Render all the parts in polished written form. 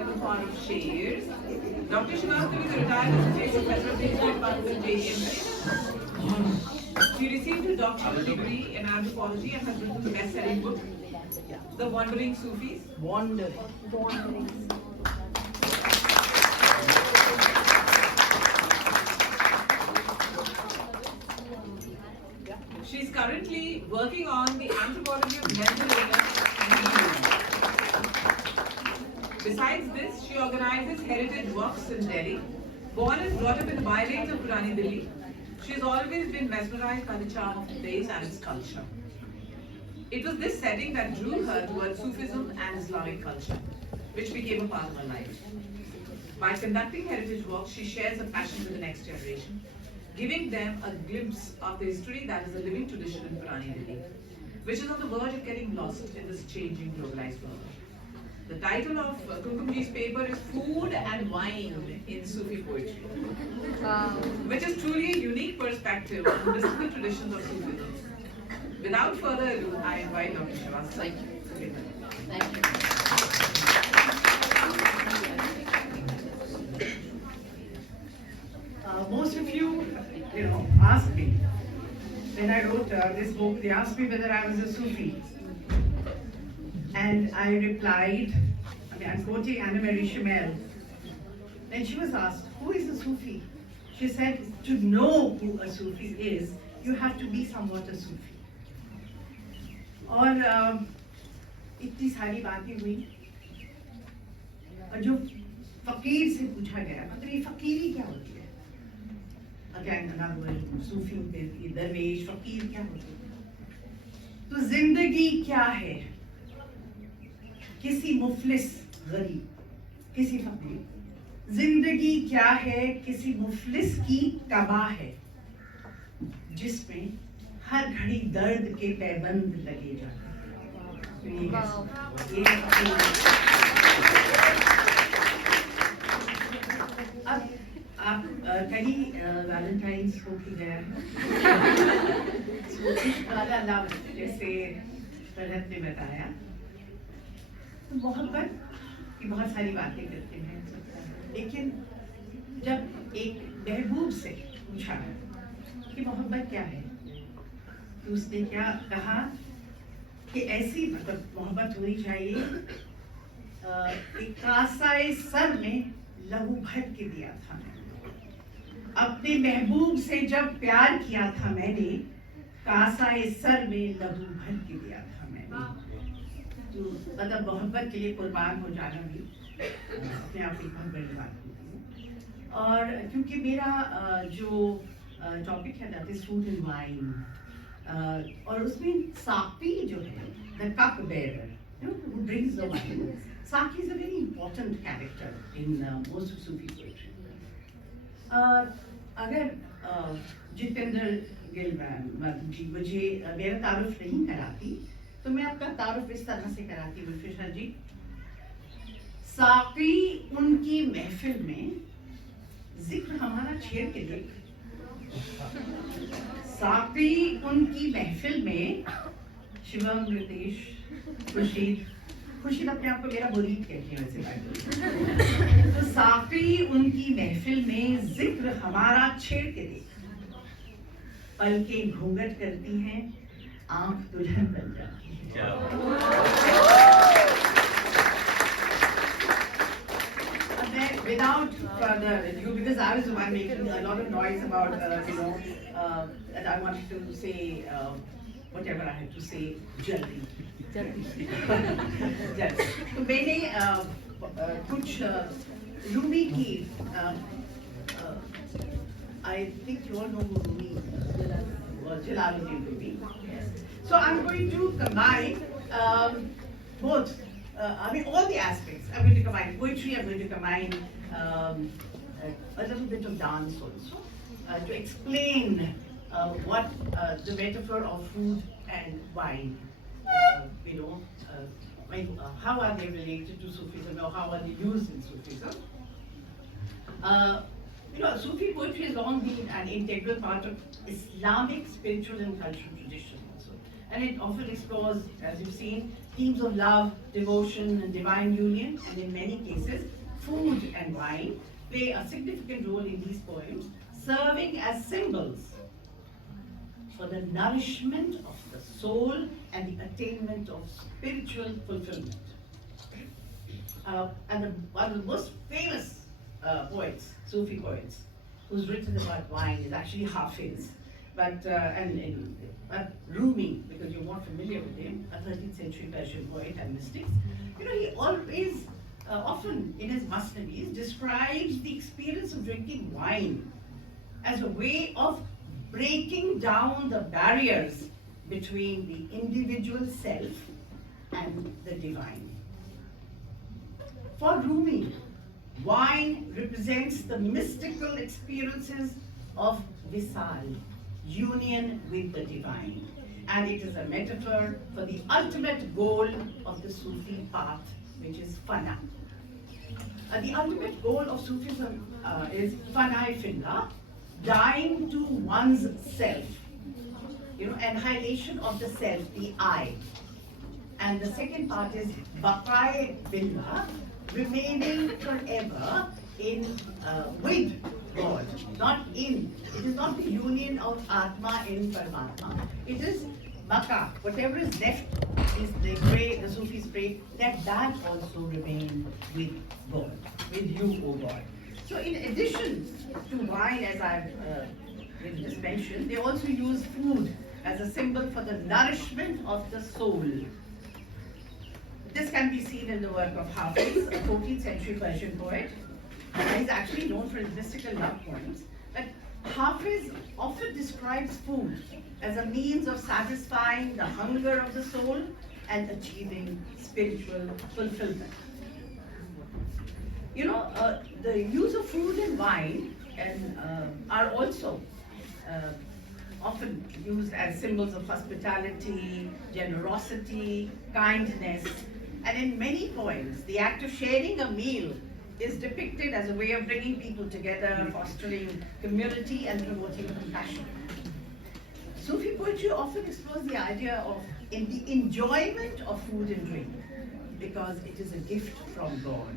technical part of Shairs. Dr. Shrivastava is a retired associate professor of the History Department JDMC. She received a doctoral degree in anthropology and has written the best-selling book, The Wandering Sufis. She is currently working on the anthropology of mental illness and healing. Besides this, she organizes heritage walks in Delhi. Born and brought up in the bylanes of Hazrat-i-Dehli, she has always been mesmerized by the charm of the place and its culture. It was this setting that drew her towards Sufism and Islamic culture, which became a part of her life. By conducting heritage walks, she shares her passion with the next generation, giving them a glimpse of the history that is a living tradition in Purani Delhi, which is on the verge of getting lost in this changing globalized world. The title of Kumkum ji's paper is Food and Wine in Sufi Poetry, which is truly a unique perspective on the mystical traditions of Sufism. Without further ado, I invite Dr. Shrivastava. Thank you. Thank you. Most of you, asked me when I wrote this book. They asked me whether I was a Sufi, and I replied. I'm quoting Anna Marie Schimmel. When she was asked, "Who is a Sufi?" She said, "To know who a Sufi is, you have to be somewhat a Sufi." और इतनी सारी बातें हुई और जो फकीर से पूछा गया, मतलब ये फकीरी क्या होती है? Again, another word, सूफी, दरवेश, फकीर क्या होती है? तो जिंदगी क्या है? किसी मुफलिस गरीब, किसी फकीर, जिंदगी क्या है? किसी मुफलिस की तबाह है, जिसमें हर घड़ी दर्द के पैबंद लगे जाते हैं। अब आप कहीं वैलेंटाइंस को भी गया है, जैसे फरहत ने बताया, तो मोहब्बत की बहुत सारी बातें करते हैं, लेकिन जब एक महबूब से पूछा कि मोहब्बत क्या है, तो उसने क्या कहा कि ऐसी मतलब मोहब्बत होनी चाहिए एक कासाए सर में लहू भर के दिया था मैंने, अपने महबूब से जब प्यार किया था मैंने, कासाए सर में लहू भर के दिया था मैंने। तो मतलब मोहब्बत के लिए कुर्बान हो जाना भी अपने आप एक बहुत बड़ी बात होती है। और क्योंकि मेरा जो टॉपिक है that is food and wine, और उसमें साकी जो है, the cup bearer, who brings the wine. Saki is a very important character in most of Sufi poetry. अगर जितेंद्र गिल जी मुझे मेरा तारुफ नहीं कराती, तो मैं आपका तारुफ इस तरह से कराती गुलफिशन जी। साकी उनकी महफिल में जिक्र हमारा छेड़ के देख, साकी उनकी महफिल में शिवम, रितेश, खुर्शीद अपने आप को मेरा मुरीद कहती है वैसे। तो साकी उनकी महफिल में जिक्र हमारा छेड़ के देख, पलकें घूंघट करती हैं, आंख दुल्हन बन जाती है। Without further ado, because I was the one making a lot of noise about, that I wanted to say whatever I had to say, jaldi. तो मैंने कुछ रूमी की, I think you all know who Rumi is, Jalaluddin Rumi. So I'm going to combine both. All the aspects. I'm going to combine poetry, I'm going to combine a little bit of dance also, to explain what the metaphor of food and wine, how are they related to Sufism, or how are they used in Sufism. Sufi poetry has long been an integral part of Islamic spiritual and cultural tradition also. And it often explores, as you've seen, themes of love, devotion, and divine union, and in many cases, food and wine play a significant role in these poems, serving as symbols for the nourishment of the soul and the attainment of spiritual fulfillment. One of the most famous poets, Sufi poets, who's written about wine is actually Hafiz, but Rumi, because you're more familiar with him, a 13th century Persian poet and mystic. You know, he always, often in his Masnavis, describes the experience of drinking wine as a way of breaking down the barriers between the individual self and the divine. For Rumi, wine represents the mystical experiences of Visal, union with the divine, and it is a metaphor for the ultimate goal of the Sufi path, which is fana. The ultimate goal of Sufism is fana-i-fillah, dying to one's self, annihilation of the self, the I. And the second part is baqai-billah, remaining forever in with God, not in. It is not the union of Atma in Paramatma. It is baqa, whatever is left is they pray, the Sufis pray that also remain with God, with you, O God. So in addition to wine, as I've just mentioned, they also use food as a symbol for the nourishment of the soul. This can be seen in the work of Hafiz, a 14th century Persian poet. He's actually known for his mystical love poems. But Hafiz often describes food as a means of satisfying the hunger of the soul and achieving spiritual fulfillment. The use of food and wine are also often used as symbols of hospitality, generosity, kindness. And in many poems, the act of sharing a meal is depicted as a way of bringing people together, fostering community and promoting compassion. Sufi poetry often explores the idea of the enjoyment of food and drink because it is a gift from God.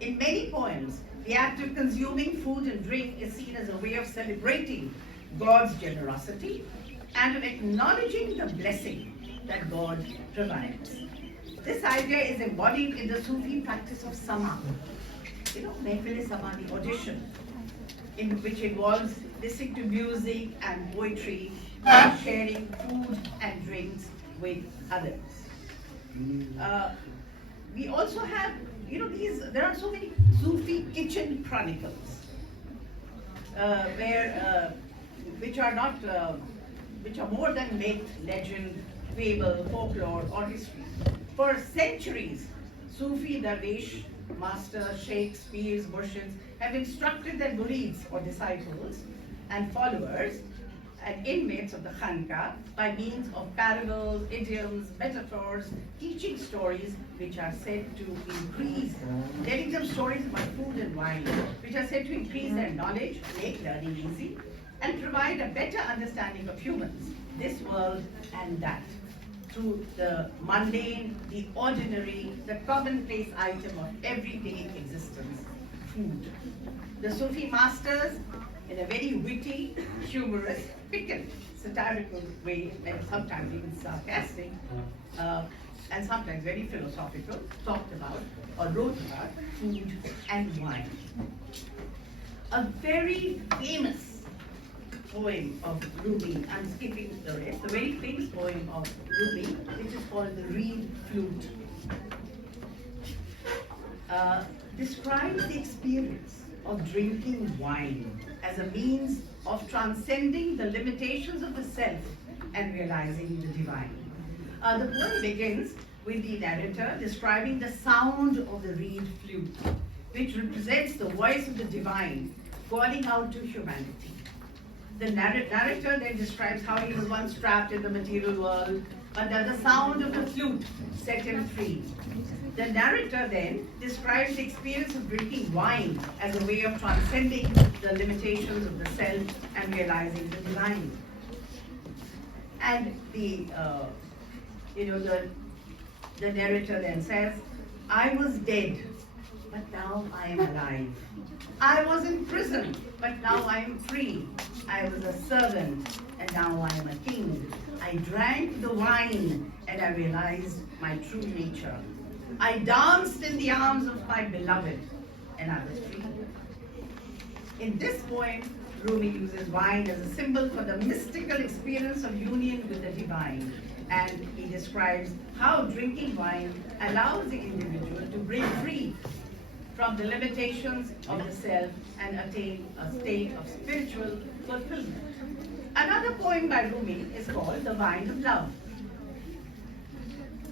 In many poems, the act of consuming food and drink is seen as a way of celebrating God's generosity and of acknowledging the blessing that God provides. This idea is embodied in the Sufi practice of sama, Mehfil Sama, the audition, in which involves listening to music and poetry and sharing food and drinks with others. We also have, there are so many Sufi kitchen chronicles, which are more than myth, legend, fable, folklore, or history. For centuries, Sufi dervish, master, sheikhs, peers, murshids have instructed their murids or disciples and followers and inmates of the khanqa by means of parables, idioms, metaphors, teaching stories which are said to increase, telling them stories about food and wine, which are said to increase their knowledge, make learning easy, and provide a better understanding of humans, this world and that, through the mundane, the ordinary, the commonplace item of everyday existence, food. The Sufi masters, in a very witty, humorous, piquant, satirical way, and sometimes even sarcastic, and sometimes very philosophical, talked about or wrote about food and wine. A very famous poem of Rumi, I'm skipping the rest, a very famous poem of Rumi, which is called the Reed Flute, describes the experience of drinking wine as a means of transcending the limitations of the self and realizing the divine. The poem begins with the narrator describing the sound of the reed flute, which represents the voice of the divine calling out to humanity. The narrator then describes how he was once trapped in the material world, but that the sound of the flute set him free. The narrator then describes the experience of drinking wine as a way of transcending the limitations of the self and realizing the divine. And the the narrator then says, I was dead, but now I am alive. I was in prison, but now I am free. I was a servant, and now I am a king. I drank the wine, and I realized my true nature. I danced in the arms of my beloved, and I was free. In this poem, Rumi uses wine as a symbol for the mystical experience of union with the divine, and he describes how drinking wine allows the individual to break free from the limitations of the self and attain a state of spiritual fulfillment. Another poem by Rumi is called The Wine of Love.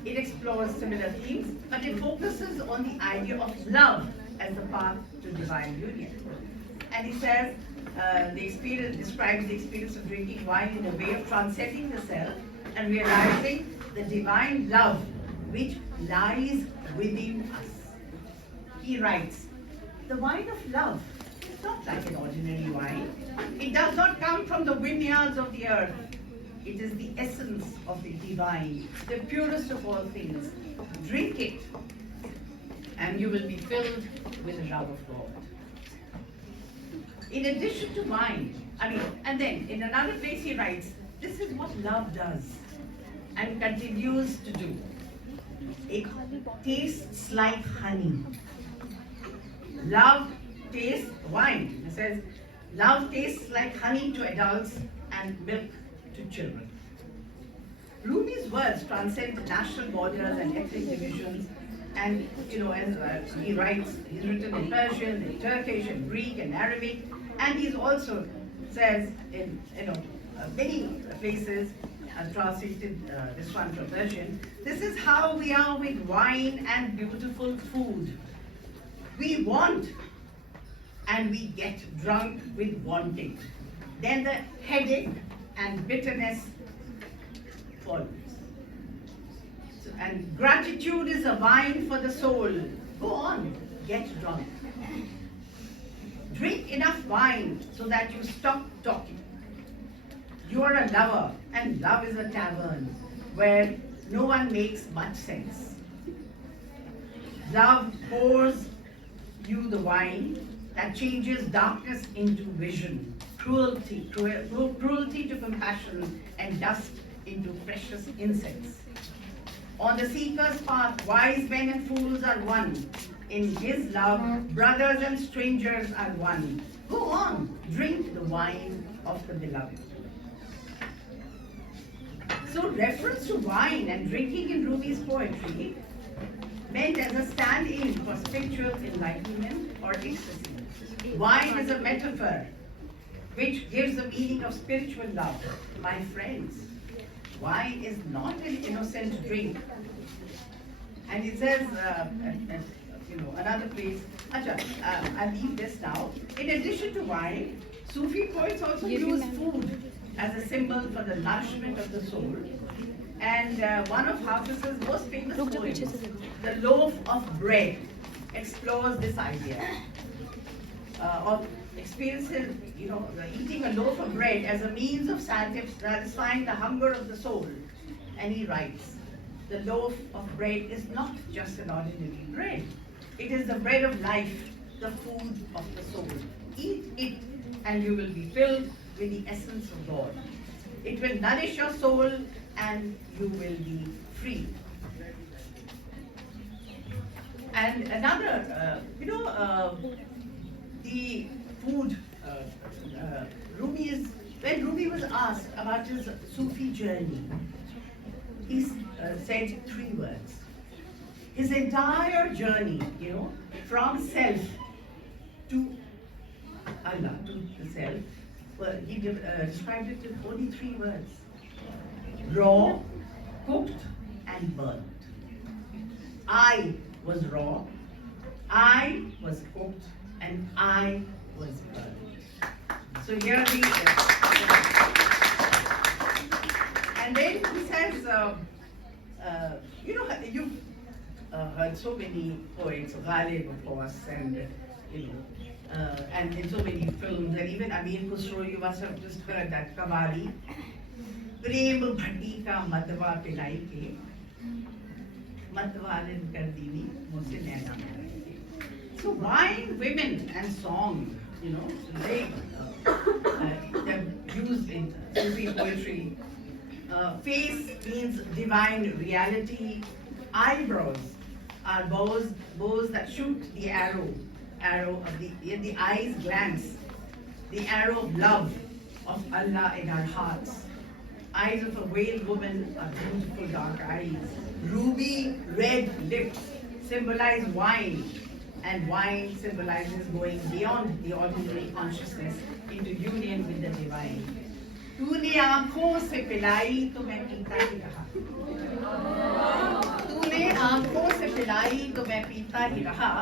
It explores similar themes, but it focuses on the idea of love as the path to divine union. And he says, describes the experience of drinking wine in a way of transcending the self and realizing the divine love which lies within us. He writes, the wine of love is not like an ordinary wine. It does not come from the vineyards of the earth. It is the essence of the divine, the purest of all things. Drink it, and you will be filled with the love of God. In addition to wine, and then in another place he writes, this is what love does and continues to do. It tastes like honey. Love tastes wine. It says, love tastes like honey to adults and milk to children. Rumi's words transcend national borders and ethnic divisions, and as he writes, he's written in Persian, in Turkish, in Greek, and Arabic, and he's also says in many places, translated this one from Persian. This is how we are with wine and beautiful food. We want and we get drunk with wanting. Then the headache and bitterness follows. And gratitude is a wine for the soul. Go on, get drunk. Drink enough wine so that you stop talking. You are a lover, and love is a tavern where no one makes much sense. Love pours you the wine that changes darkness into vision, cruelty to compassion, and dust into precious incense. On the seeker's path, wise men and fools are one. In his love, brothers and strangers are one. Go on, drink the wine of the beloved. So reference to wine and drinking in Rumi's poetry meant as a stand-in for spiritual enlightenment or ecstasy. Wine is a metaphor which gives the meaning of spiritual love. My friends, wine is not an innocent drink. And it says, another place, I'll leave this now. In addition to wine, Sufi poets also use food as a symbol for the nourishment of the soul. And one of Hafiz's most famous poems, The Loaf of Bread, explores this idea of experiencing, eating a loaf of bread as a means of satisfying the hunger of the soul. And he writes, the loaf of bread is not just an ordinary bread. It is the bread of life, the food of the soul. Eat it and you will be filled with the essence of God. It will nourish your soul and you will be free. And another, the food, when Rumi was asked about his Sufi journey, he said 3 words. His entire journey, from self to Allah, to the self, he described it with only 3 words. Raw, cooked, and burnt. I was raw, I was cooked, and I was burnt. So here he is. And then he says, you've heard so many poets, Ghalib of course, and in so many films, and even Amir Khusro, you must have just heard that Kawali. Prem bhatti ka madwa pilai ke, मतवालिन कर दीनी मुझसे नैना मेरा. So wine, women and song, you know, they're used in Sufi poetry. Face means divine reality. Eyebrows are bows that shoot the arrow of the eyes glance, the arrow of love of Allah in our hearts. Eyes of a veiled woman are beautiful dark eyes. Ruby red lips symbolize wine, and wine symbolizes going beyond the ordinary consciousness into union with the divine. तूने आँखों से पिलाई तो मैं पीता ही रहा. तूने आँखों से पिलाई तो मैं पीता ही रहा.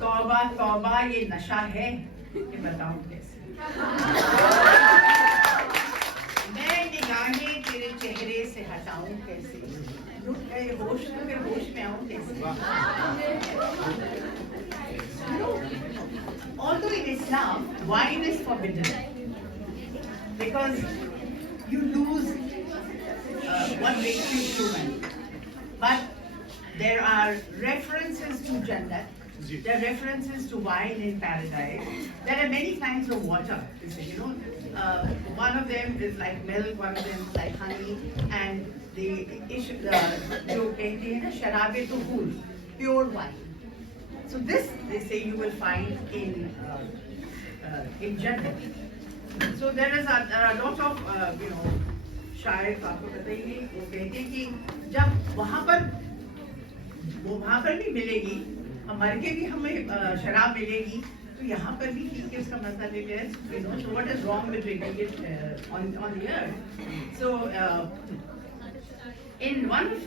तौबा तौबा ये नशा है कि बताऊं कैसे. मैं निगाहें तेरे चेहरे से हटाऊं कैसे. लुट गए होश तो फिर होश में आऊं कैसे. Although in Islam wine is forbidden because you lose what makes you human, but there are references to Jannat. There are references to wine in paradise. There are many kinds of water. You know, one of them is like milk, one of them is like honey, and the जो कहते हैं ना शराबे तो फूल, pure wine. So this they say you will find in Jannat. So there are a lot of you know शायर आपको बताइए वो कहते हैं कि जब वहाँ पर भी मिलेगी, मर के भी हमें शराब मिलेगी, तो यहाँ पर भी ठीक है उसका मजा ले लें. You know, so what is wrong with drinking it on the earth? So in one of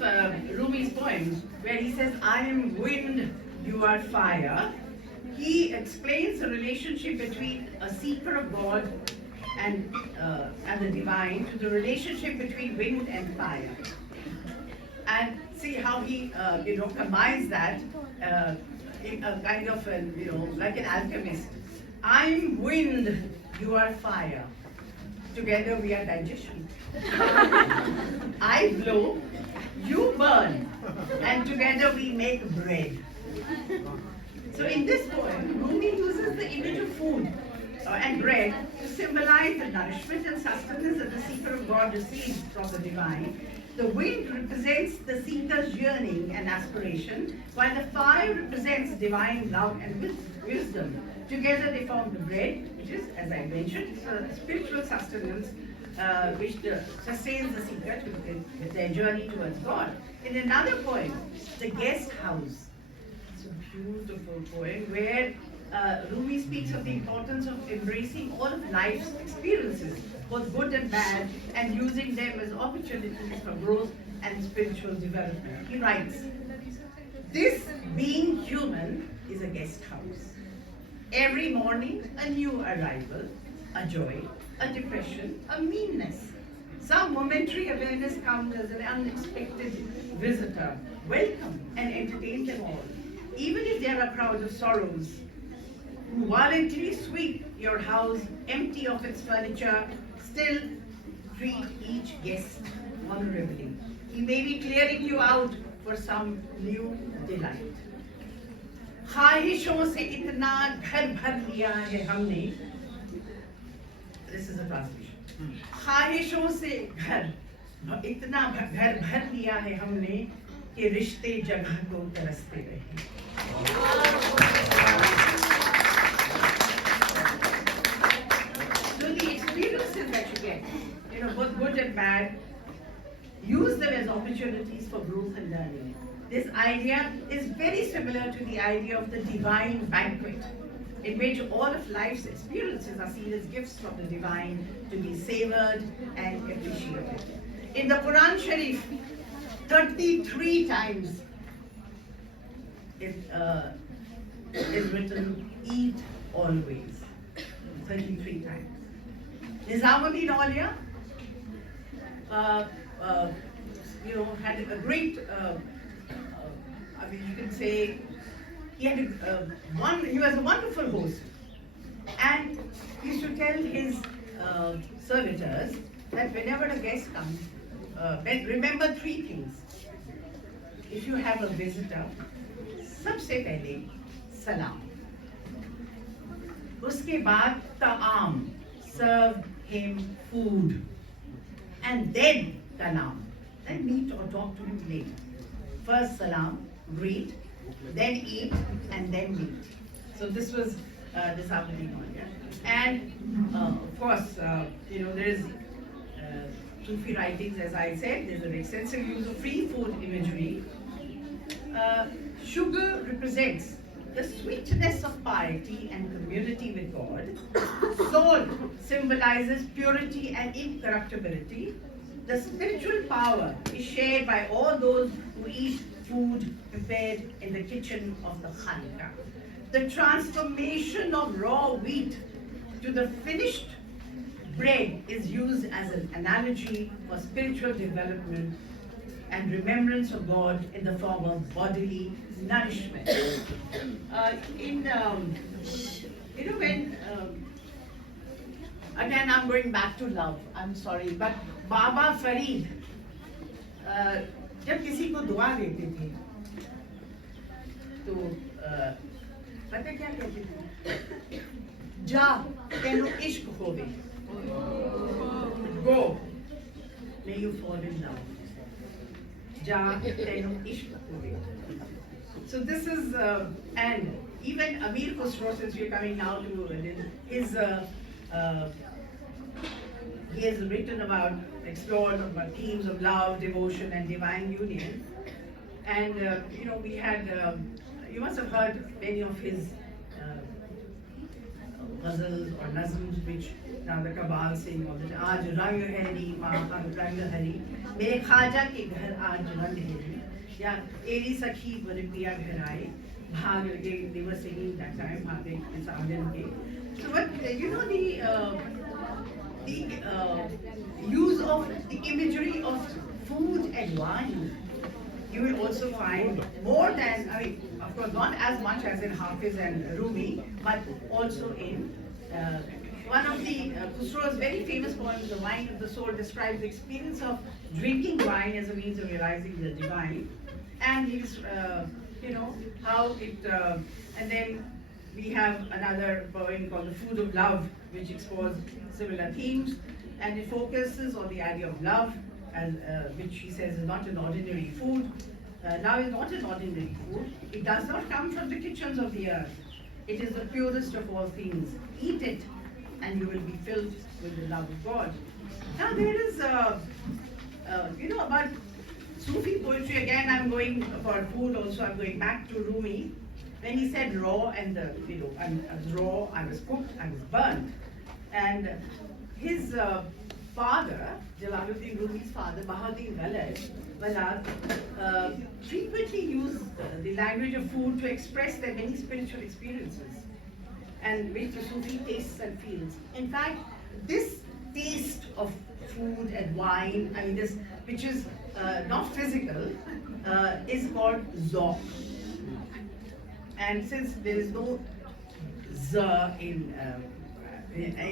Rumi's poems where he says, "I am wind, you are fire," he explains the relationship between a seeker of God and the divine to the relationship between wind and fire, and see how he you know combines that in a kind of you know like an alchemist. I'm wind, you are fire. Together we are digestion. I blow, you burn, and together we make bread. So in this poem, Rumi uses the image of food and bread to symbolize the nourishment and sustenance that the seeker of God receives from the divine. The wind represents the seeker's yearning and aspiration, while the fire represents divine love and wisdom. Together they form the bread, which is, as I mentioned, spiritual sustenance, which sustains the seeker with their journey towards God. In another poem, The Guest House, it's a beautiful poem where Rumi speaks of the importance of embracing all of life's experiences, both good and bad, and using them as opportunities for growth and spiritual development. He writes, "This being human is a guest house. Every morning, a new arrival, a joy, a depression, a meanness. Some momentary awareness comes as an unexpected visitor. Welcome and entertain them all. Even if there are crowds of sorrows who violently sweep your house empty of its furniture, still treat each guest honorably. He may be clearing you out for some new delight. ख्वाहिशों से इतना घर भर लिया है हमने." This is a translation. ख्वाहिशों से इतना घर भर लिया है हमने कि रिश्ते जगह को तरसते रहे. So the experiences that you get, you know, both good and bad, use them as opportunities for growth and learning. This idea is very similar to the idea of the divine banquet, in which all of life's experiences are seen as gifts from the divine to be savored and appreciated. In the Quran Sharif, 33 times it is written, "Eat always." 33 times. Nizamuddin Aulia, you know, had a great, I mean, you can say, he was a wonderful host, and he used to tell his servitors that whenever a guest comes, remember 3 things. if you have a visitor, सबसे पहले सलाम. उसके बाद ताम, serve him food, and then kalam, then meet or talk to him later. First salam, greet, then eat, and then meet. So this was this afternoon on, yeah. And of course, there is Sufi writings, as I said, there's an extensive use of free food imagery. Sugar represents the sweetness of piety and community with God. Salt symbolizes purity and incorruptibility. The spiritual power is shared by all those who eat food prepared in the kitchen of the Khanqa. The transformation of raw wheat to the finished bread is used as an analogy for spiritual development and remembrance of God in the form of bodily nourishment. Again, I'm going back to love. I'm sorry, but Baba Farid, जब किसी को दुआ देते थे, तो पता क्या कहते थे? जा, तेनु इश्क होवे. Go, may you fall in love. Ja, tenu ishq hoge. So this is, and even Amir Khusro, since we're coming now to his, he has written about, explored about themes of love, devotion, and divine union. And we had, you must have heard many of his ghazals or nazms, which now the Kabal sing all the time. Aaj rang hai maa rang hari, mere khaja ke ghar aaj rang hai. Yeah, eri sakhi bade piya ghar aaye. Bhag ke, they were singing that time. Bhag ke saagan ke. So, but the use of the imagery of food and wine, you will also find more than, of course, not as much as in Hafiz and Rumi, but also in one of the Khusro's very famous poems, The Wine of the Soul, describes the experience of drinking wine as a means of realizing the divine. And he's, how it, and then we have another poem called The Food of Love, which explores similar themes, and it focuses on the idea of love, and which he says is not an ordinary food. Love is not an ordinary food. It does not come from the kitchens of the earth. It is the purest of all things. Eat it, and you will be filled with the love of God. Now there is, about Sufi poetry. Again, I'm going for food. Also, I'm going back to Rumi. When he said raw, and I was raw, I was cooked, I was burnt, and his father, Jalaluddin Rumi's father, Bahadur Walad, frequently used the language of food to express their many spiritual experiences, and which the Sufi tastes and feels. In fact, this taste of food and wine, this, which is not physical, is called zauq. And since there is no z in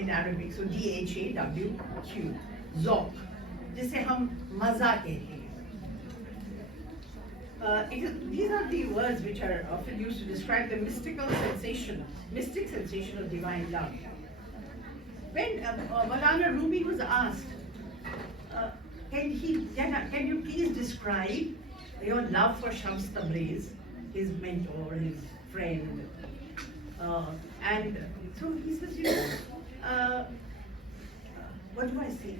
Arabic, so D-H-A-W-Q, zauq, जिसे हम मजा कहते हैं. These are the words which are often used to describe the mystic sensation of divine love. When Maulana Rumi was asked, can you please describe your love for Shams Tabriz, his mentor, his friend, and so he says, what do I say?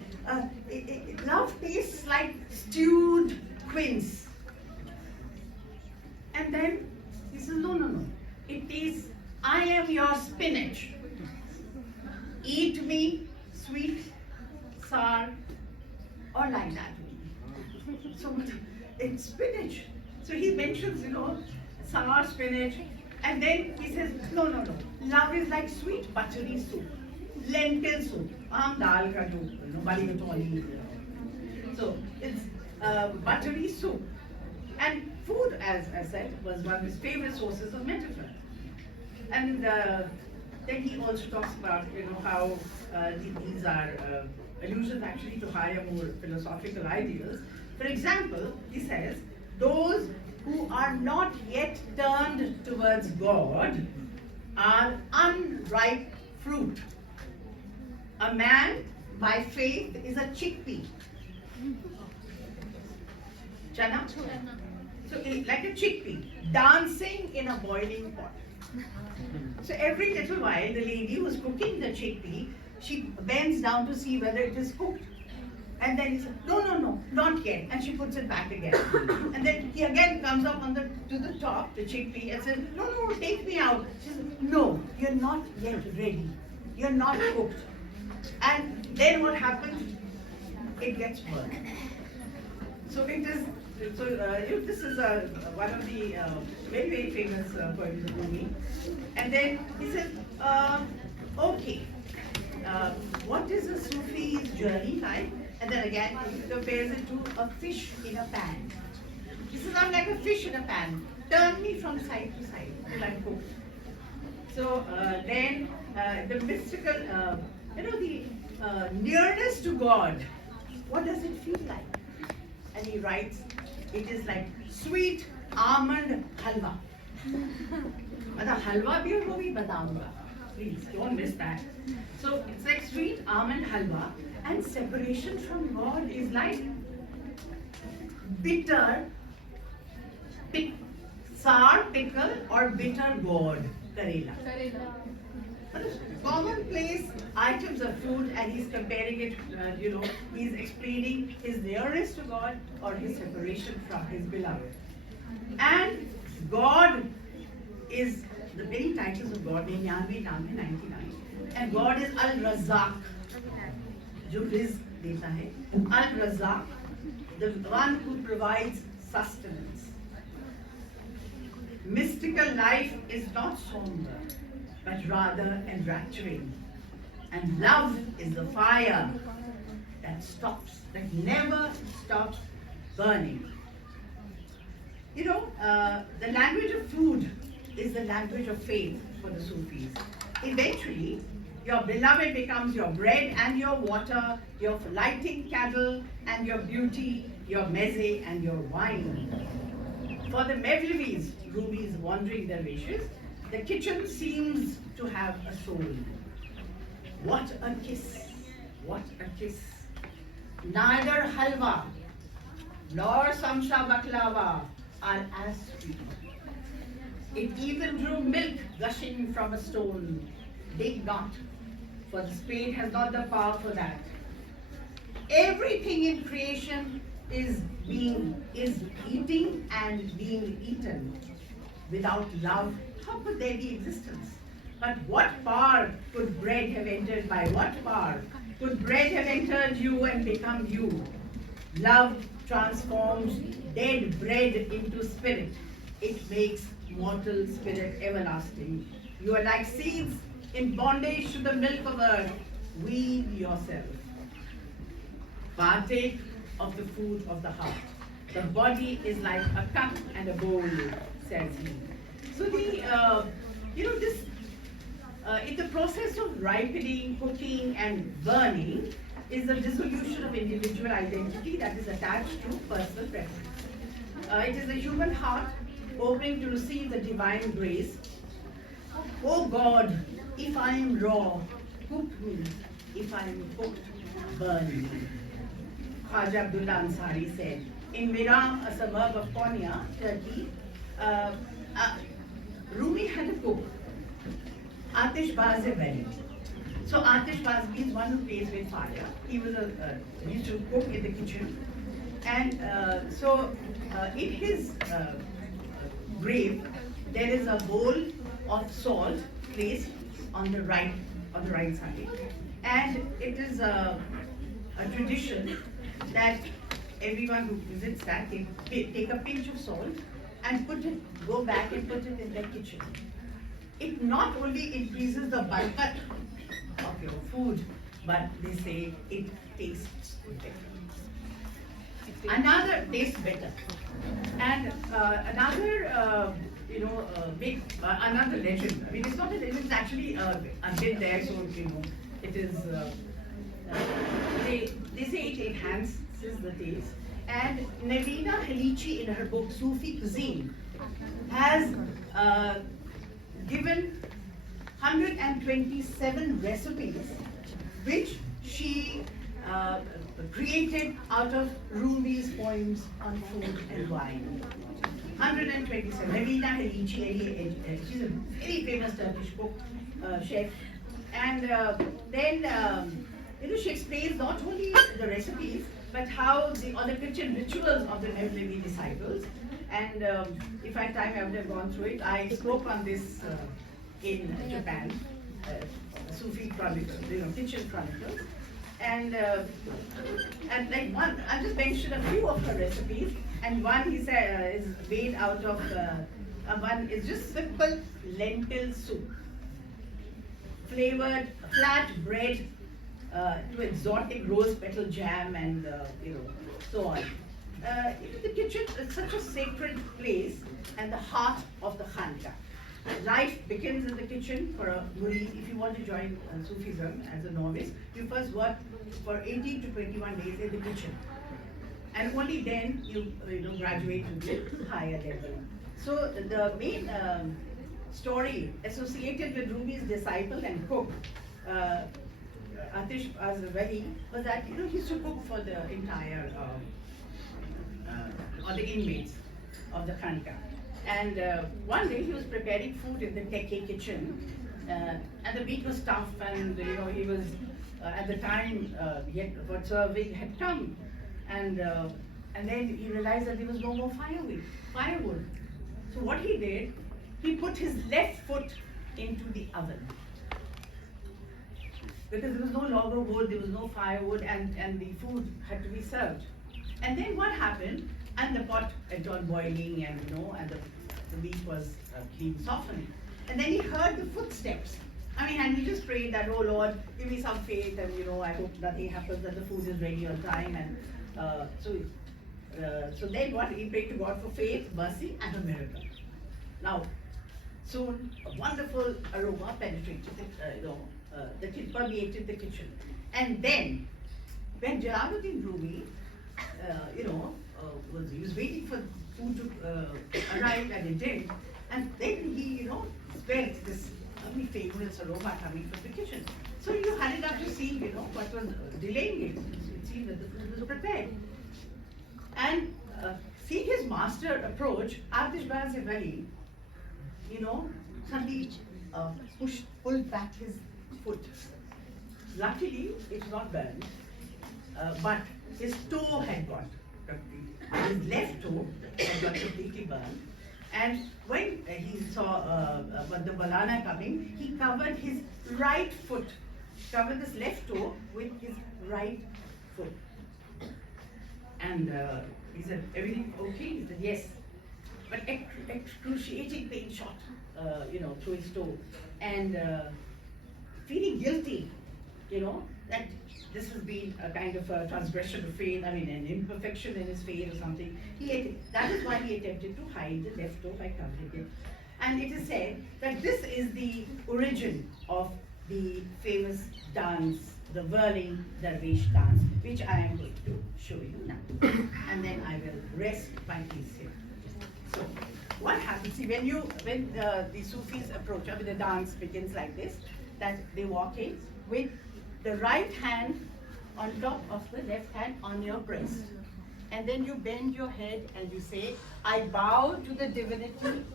Love tastes like stewed quince. And then he says, no. It tastes, I am your spinach. Eat me, sweet, sour, or like that. So it's spinach. So he mentions, sour spinach. And then he says, no. Love is like sweet buttery soup, lentil soup. Dal ka jo, bali ka toli. So it's buttery soup. And food, as I said, was one of his favorite sources of metaphor. And then he also talks about, how these are allusions actually to higher, more philosophical ideals. For example, he says, those who are not yet turned towards God are unripe fruit. A man by faith is a chickpea. Chana? So like a chickpea, dancing in a boiling pot. So every little while, the lady who's cooking the chickpea, she bends down to see whether it is cooked. And then he says, no, not yet. And she puts it back again. And then he again comes up to the top, the chickpea, and says, no, take me out. She says, no, you're not yet ready. You're not cooked. And then what happens? It gets burned. So it is. So this is one of the very, very famous poems of Rumi. And then he said, okay, what is a Sufi's journey like? And then again, he compares it to a fish in a pan. He says, I'm like a fish in a pan. Turn me from side to side till I'm cooked. So then the mystical, the nearness to God, what does it feel like? And he writes, it is like sweet almond halwa. Matlab halwa bhi wo bhi bataunga. Please don't miss that. So it's like sweet almond halwa, and separation from God is like bitter sour pickle or bitter gourd karela. Commonplace items of food, and he's comparing it, he's explaining his nearness to God or his separation from his beloved. And God is, the very titles of God, 99, 99. And God is Al-Razak, jo rizq deta hai. Al-Razak, the one who provides sustenance. Mystical life is not somber, but rather enrapturing. And love is the fire that never stops burning. The language of food is the language of faith for the Sufis. Eventually, your beloved becomes your bread and your water, your lighting candle and your beauty, your meze and your wine. For the Mevlevis, Rumi's wandering dervishes, the kitchen seems to have a soul. What a kiss! What a kiss! Neither halwa nor samsa baklava are as sweet. It even drew milk gushing from a stone. Dig not, for the spade has not the power for that. Everything in creation is eating and being eaten. Without love, how could there be existence? But what power could bread have entered? By what power could bread have entered you and become you? Love transforms dead bread into spirit. It makes mortal spirit everlasting. You are like seeds in bondage to the milk of earth. Weave yourself. Partake of the food of the heart. The body is like a cup and a bowl, says he. So in the process of ripening, cooking, and burning is the dissolution of individual identity that is attached to personal preference. It is the human heart opening to receive the divine grace. Oh God, if I am raw, cook me. If I am cooked, burn me. Khwaja Abdullah Ansari said, in Miram, a suburb of Konya, Turkey, Rumi had a cook, Atishbaz-e-Bari. So Atishbaz means one who plays with fire. He was he used to cook in the kitchen. And in his grave, there is a bowl of salt placed on the right side. And it is a tradition that everyone who visits that take a pinch of salt and go back and put it in their kitchen. It not only increases the barakat of your food, but they say it tastes better. Another tastes better. And another legend. I mean, it's not a legend, it's actually a bit there, so it is. They say it enhances the taste. And Navina Halichi, in her book Sufi Cuisine, has given 127 recipes which she created out of Rumi's poems on food and wine. 127. Navina Halichi, she's a very famous Turkish cook, chef. And then she explains not only the recipes, but how the kitchen rituals of the Mevlevi disciples. And if I had time, I would have gone through it. I spoke on this in Japan, Sufi Chronicles, kitchen chronicles. And like one, I'll just mention a few of her recipes. And one, he said, is made out of, one is just simple lentil soup, flavored flat bread to exotic rose petal jam, and so on. The kitchen is such a sacred place and the heart of the Khanka. Life begins in the kitchen for a murid. If you want to join Sufism as a novice, you first work for 18 to 21 days in the kitchen, and only then you graduate to the higher level. So the main story associated with Rumi's disciple and cook, Atish Azrahi, was that he used to cook for the entire or the inmates of the Khanka. And one day he was preparing food in the Teke kitchen, and the meat was tough, and he was at the time what serving had come, and then he realized that there was no more firewood. So what he did, he put his left foot into the oven, because there was no longer wood, there was no firewood, and the food had to be served. And then what happened? And the pot had gone boiling, and and the meat was being softened. And then he heard the footsteps. And he just prayed that, oh Lord, give me some faith, and I hope nothing happens, that the food is ready on time. And so then what? He prayed to God for faith, mercy, and a miracle. Now, soon a wonderful aroma penetrated permeated the kitchen. And then, when Jalaluddin Rumi, he was waiting for food to arrive, and it did. And then he, smelled this very famous aroma coming from the kitchen. So he hurried up to see, what was delaying it. It seemed that the food was prepared. And seeing his master approach, Atish Azrahi, suddenly pulled back his foot. Luckily, it's not burned, but his toe had got completely, his left toe had got completely burned. And when he saw the balana coming, he covered his right foot, covered his left toe with his right foot. And he said, everything okay? He said, yes. But excruciating pain shot, through his toe. And feeling guilty, that this has been a kind of a transgression of faith, an imperfection in his faith or something. That is why he attempted to hide the left toe by covering it. And it is said that this is the origin of the famous dance, the whirling dervish dance, which I am going to show you now. And then I will rest my piece here. So, what happens? See, when the Sufis approach, the dance begins like this, that they walk in with the right hand on top of the left hand on your breast. And then you bend your head and you say, I bow to the divinity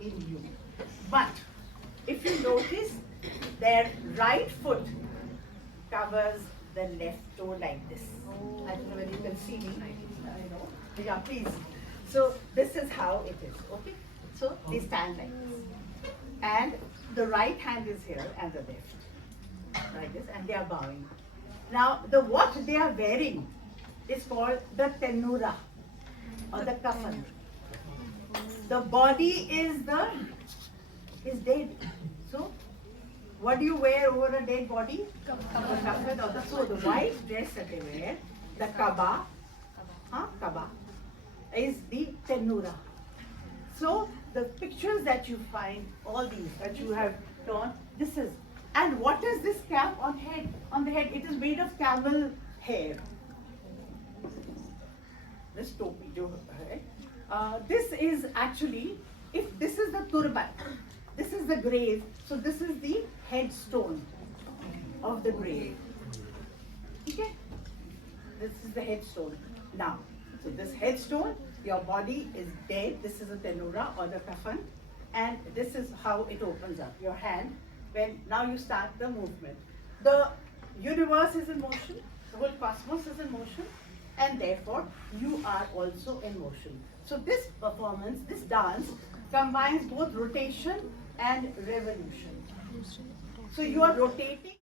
in you. But if you notice, their right foot covers the left toe like this. I don't know whether you can see me. Yeah, please. So this is how it is, okay? So they stand like this. And the right hand is here and the left, like this, and they are bowing. Now, what they are wearing is called the tenura, or the kafan. The body is dead. So, what do you wear over a dead body? Kafan, or so the white dress that they wear, the kaba, is the tenura. So, the pictures that you find, all these that you have drawn, this is. And what is this cap on head? On the head, it is made of camel hair. this topi jo hai, this is actually, if this is the turban, this is the grave, so this is the headstone of the grave. Okay? This is the headstone. Now, so this headstone, your body is dead, this is a tenura or the kafan, and this is how it opens up, your hand, when now you start the movement. The universe is in motion, the whole cosmos is in motion, and therefore you are also in motion. So this performance, this dance, combines both rotation and revolution. So you are rotating.